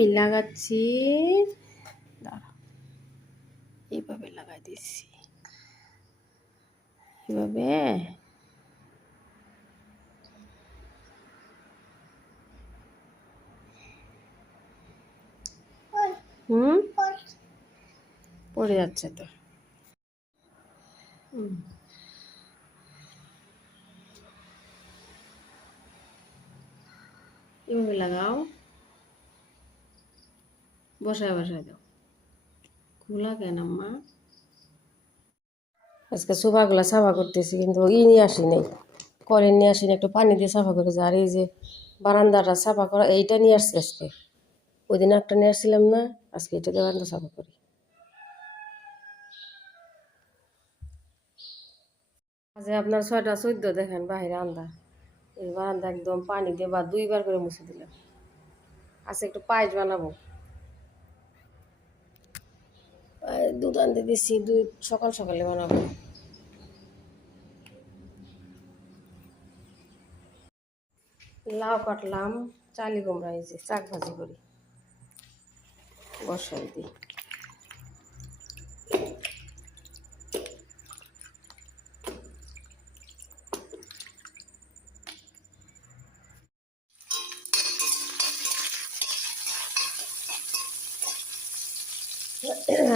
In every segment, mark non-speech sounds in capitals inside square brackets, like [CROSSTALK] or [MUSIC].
আমি লাগাচ্ছি। এইভাবে লাগাই দিচ্ছি। এভাবে। হুম? পড়ে যাচ্ছে তো। হুম। এভাবে লাগাও। বসায় বসায় দাও। খোলা কেন আম্মা আজকে সোফাগুলো সাফা করতেছি, কিন্তু ই নিয়ে আসি নাই। কলের নিয়ে আসি একটু পানি দিয়ে সাফা করে। আর এই যে বারান্দাটা সাফা করা, এইটা নিয়ে আসছি আজকে। ওই দিন একটা নিয়ে আসছিলাম না, আজকে এটা দিয়ে বারান্দা সাফা করি। আজকে আপনার ছয়টা চোদ্দ দেখেন বাইরে আন্দা। এই বারান্দা একদম পানি দিয়ে বা দুইবার করে মুছে দিলাম। আজকে একটু পায়েস বানাবো। দুধ আনতে দিচ্ছি দুধ সকাল সকালে বানাবো। লাউ কাটলাম, চালি কুমড়া এই যে ভাজি করি। বসাই দিই।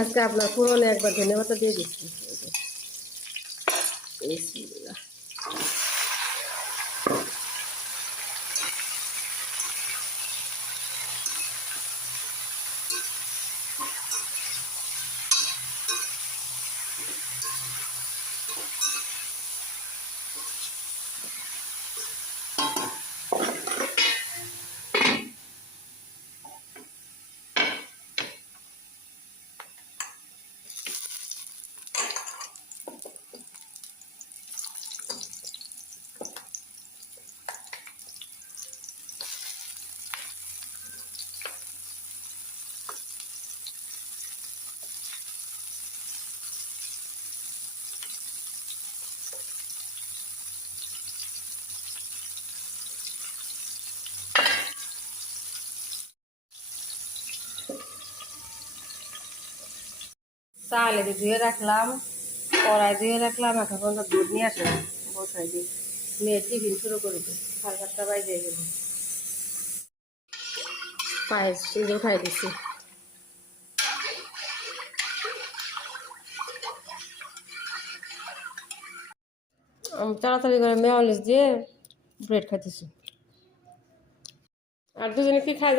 আজকে আপনার পুরনো একবার ধন্যবাদ দিয়ে দিচ্ছি। চাল এতে ধুয়ে রাখলাম, কড়াই ধুয়ে রাখলাম, এখন পর্যন্ত দুধ নিয়ে আসলাম। বসাই দিই মেয়ে টিফিন শুরু করে দিই। সাড়ে সাতটা বাজে গেল। পায়েস সিঁদুর খাই দিছি। আমি তাড়াতাড়ি করে মেয়নিজ দিয়ে ব্রেড খাইতেছি। আর দুজনে কি খাই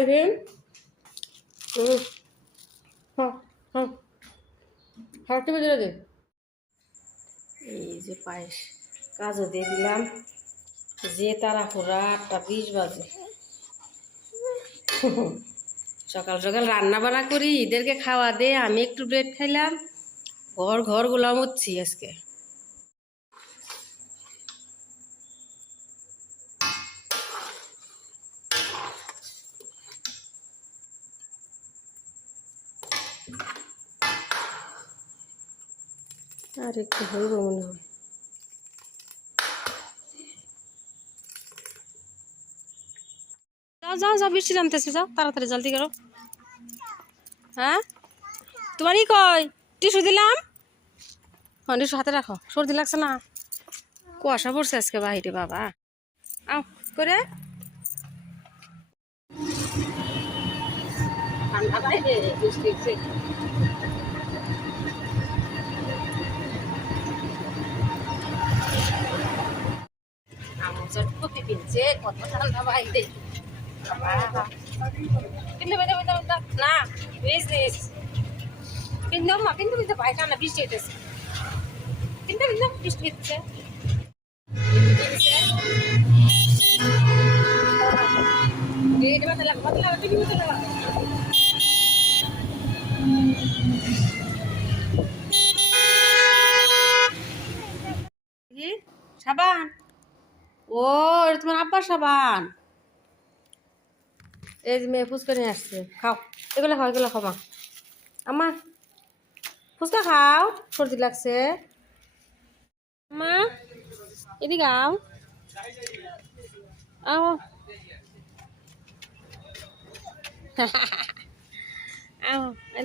হুম হ্যাঁ হ্যাঁ। হারটি বাজে দে এই যে পায়েস কাজও দিয়ে দিলাম। যে তারা খোরা আটটা বিশ বাজে। সকাল সকাল রান্না বান্না করি এদেরকে খাওয়া দে, আমি একটু ব্রেড খাইলাম। ঘর ঘর গুলাম হচ্ছি আজকে। আর একটু হইব মনে হয়। যাও যাও যাও বৃষ্টি নামতেছে যাও তাড়াতাড়ি জলদি করো। হ্যাঁ? তোমারই কই? টিস্যু দিলাম। হ্যাঁ টিস্যু হাতে রাখো সর্দি লাগছে না। কুয়াশা পড়ছে আজকে বাহিরে বাবা। আও করে। ঠান্ডা বাইরে বৃষ্টি কিনছে কত ঠান্ডা বাইরে কিন্তু বেদা বেদা না বিজনেস কিন্তু মা কিন্তু কিন্তু বাইরে না বৃষ্টি হইতেছে। কিন্তু কিন্তু বৃষ্টি হচ্ছে সাবান। ও, এটা তোমার আব্বার সাবান। এই যে মেয়ে ফুচকা নিয়ে আসছে, খাও। এগুলো খাও এগুলো খাও মা। আমা ফুচকা খাও, সর্দি লাগছে। মা এদিকে আও। আও। [LAUGHS] আও এই